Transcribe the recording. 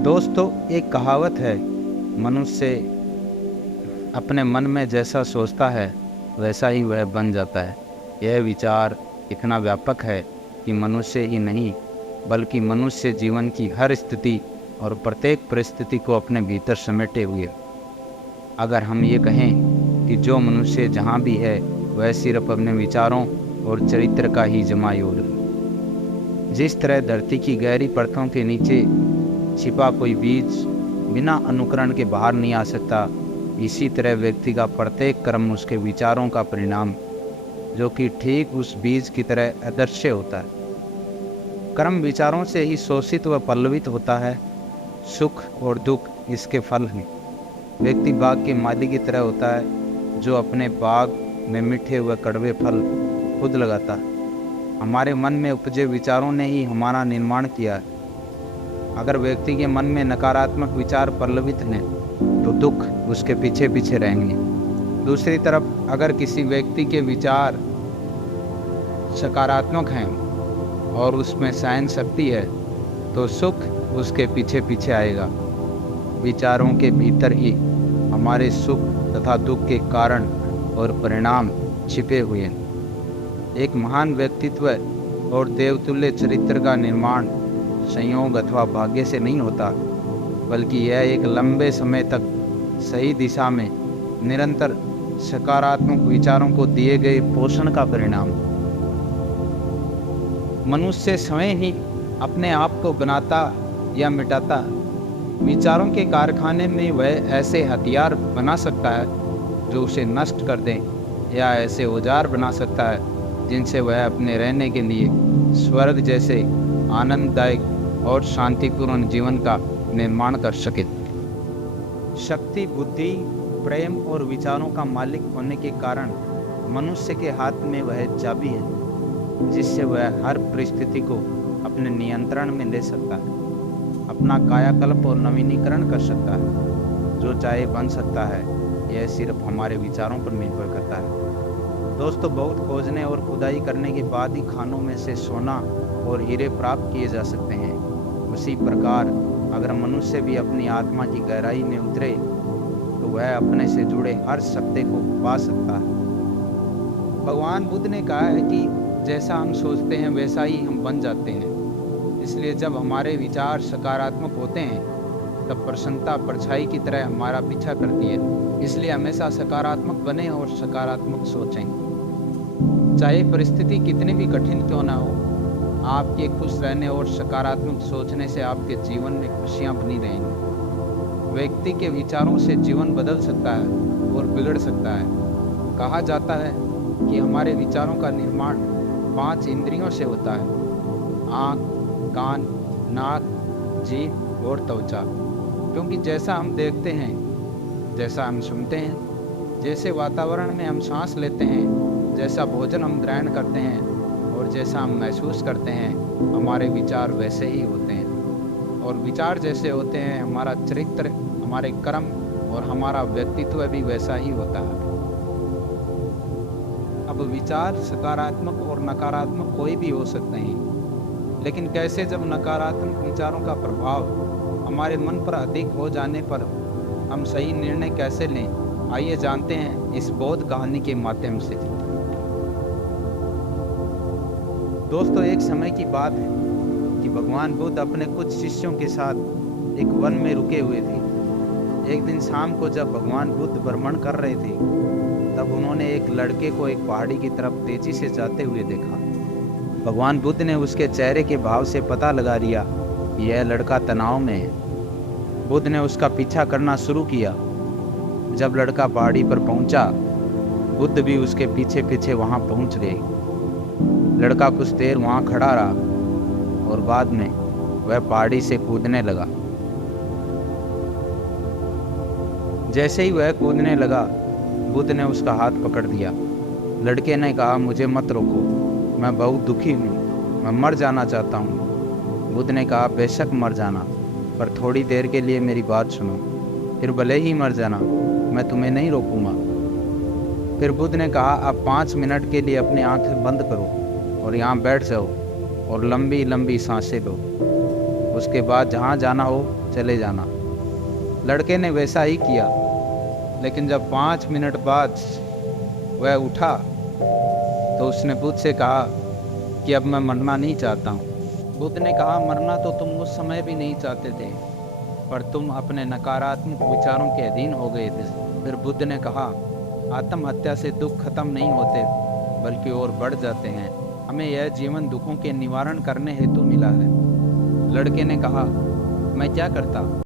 दोस्तों, एक कहावत है, मनुष्य अपने मन में जैसा सोचता है वैसा ही वह बन जाता है। यह विचार इतना व्यापक है कि मनुष्य ही नहीं बल्कि मनुष्य जीवन की हर स्थिति और प्रत्येक परिस्थिति को अपने भीतर समेटे हुए। अगर हम ये कहें कि जो मनुष्य जहाँ भी है वह सिर्फ अपने विचारों और चरित्र का ही जमायोड़ है। जिस तरह धरती की गहरी परतों के नीचे छिपा कोई बीज बिना अनुकरण के बाहर नहीं आ सकता, इसी तरह व्यक्ति का प्रत्येक कर्म उसके विचारों का परिणाम, जो कि ठीक उस बीज की तरह अदृश्य होता है। कर्म विचारों से ही शोषित व पल्लवित होता है। सुख और दुख इसके फल हैं। व्यक्ति बाग के माली की तरह होता है, जो अपने बाग में मीठे व कड़वे फल खुद लगाता है। हमारे मन में उपजे विचारों ने ही हमारा निर्माण किया है। अगर व्यक्ति के मन में नकारात्मक विचार पल्लवित हैं तो दुख उसके पीछे पीछे रहेंगे। दूसरी तरफ अगर किसी व्यक्ति के विचार सकारात्मक हैं और उसमें सहन शक्ति है तो सुख उसके पीछे पीछे आएगा। विचारों के भीतर ही हमारे सुख तथा दुख के कारण और परिणाम छिपे हुए हैं। एक महान व्यक्तित्व और देवतुल्य चरित्र का निर्माण संयोग अथवा भाग्य से नहीं होता, बल्कि यह एक लंबे समय तक सही दिशा में निरंतर सकारात्मक विचारों को दिए गए पोषण का परिणाम। मनुष्य स्वयं ही अपने आप को बनाता या मिटाता। विचारों के कारखाने में वह ऐसे हथियार बना सकता है जो उसे नष्ट कर दें, या ऐसे औजार बना सकता है जिनसे वह अपने रहने के लिए स्वर्ग जैसे आनंददायक और शांतिपूर्ण जीवन का निर्माण कर सके। शक्ति, बुद्धि, प्रेम और विचारों का मालिक होने के कारण मनुष्य के हाथ में वह चाबी है, जिससे वह हर परिस्थिति को अपने नियंत्रण में ले सकता है, अपना कायाकल्प और नवीनीकरण कर सकता है। जो चाहे बन सकता है, यह सिर्फ हमारे विचारों पर निर्भर करता है। दोस्तों, बहुत खोजने और खुदाई करने के बाद ही खानों में से सोना और हीरे प्राप्त किए जा सकते हैं। उसी प्रकार अगर मनुष्य भी अपनी आत्मा की गहराई में उतरे तो वह अपने से जुड़े हर सत्य को पा सकता है। भगवान बुद्ध ने कहा है कि जैसा हम सोचते हैं वैसा ही हम बन जाते हैं। इसलिए जब हमारे विचार सकारात्मक होते हैं तब प्रसन्नता परछाई की तरह हमारा पीछा करती है। इसलिए हमेशा सकारात्मक बने और सकारात्मक सोचें। चाहे परिस्थिति कितनी भी कठिन क्यों ना हो, आपके खुश रहने और सकारात्मक सोचने से आपके जीवन में खुशियां बनी रहेंगी। व्यक्ति के विचारों से जीवन बदल सकता है और बिगड़ सकता है। कहा जाता है कि हमारे विचारों का निर्माण 5 इंद्रियों से होता है: आँख, कान, नाक, जीभ और त्वचा। क्योंकि जैसा हम देखते हैं, जैसा हम सुनते हैं, जैसे वातावरण में हम सांस लेते हैं, जैसा भोजन हम ग्रहण करते हैं और जैसा हम महसूस करते हैं, हमारे विचार वैसे ही होते हैं। और विचार जैसे होते हैं, हमारा चरित्र, हमारे कर्म और हमारा व्यक्तित्व भी वैसा ही होता है। अब विचार सकारात्मक और नकारात्मक कोई भी हो सकते हैं, लेकिन कैसे जब नकारात्मक विचारों का प्रभाव हमारे मन पर अधिक हो जाने पर हम सही निर्णय कैसे लें, आइए जानते हैं इस बोध कहानी के माध्यम से। दोस्तों, एक समय की बात है कि भगवान बुद्ध अपने कुछ शिष्यों के साथ एक वन में रुके हुए थे। एक दिन शाम को जब भगवान बुद्ध भ्रमण कर रहे थे, तब उन्होंने एक लड़के को एक पहाड़ी की तरफ तेजी से जाते हुए देखा। भगवान बुद्ध ने उसके चेहरे के भाव से पता लगा लिया कि यह लड़का तनाव में है। बुद्ध ने उसका पीछा करना शुरू किया। जब लड़का पहाड़ी पर पहुंचा, बुद्ध भी उसके पीछे पीछे वहां पहुंच गए। लड़का कुछ देर वहां खड़ा रहा और बाद में वह पहाड़ी से कूदने लगा। जैसे ही वह कूदने लगा, बुद्ध ने उसका हाथ पकड़ दिया। लड़के ने कहा, मुझे मत रोको, मैं बहुत दुखी हूँ, मैं मर जाना चाहता हूँ। बुद्ध ने कहा, बेशक मर जाना, पर थोड़ी देर के लिए मेरी बात सुनो, फिर भले ही मर जाना, मैं तुम्हें नहीं रोकूंगा। फिर बुद्ध ने कहा, अब 5 मिनट के लिए अपनी आंखें बंद करो और यहाँ बैठ जाओ और लंबी लंबी सांसें लो। उसके बाद जहाँ जाना हो चले जाना। लड़के ने वैसा ही किया, लेकिन जब 5 मिनट बाद वह उठा तो उसने बुद्ध से कहा कि अब मैं मरना नहीं चाहता हूँ। बुद्ध ने कहा, मरना तो तुम उस समय भी नहीं चाहते थे, पर तुम अपने नकारात्मक विचारों के अधीन हो गए थे। फिर बुद्ध ने कहा, आत्महत्या से दुख खत्म नहीं होते, बल्कि और बढ़ जाते हैं। हमें यह जीवन दुखों के निवारण करने हेतु मिला है। लड़के ने कहा, मैं क्या करता?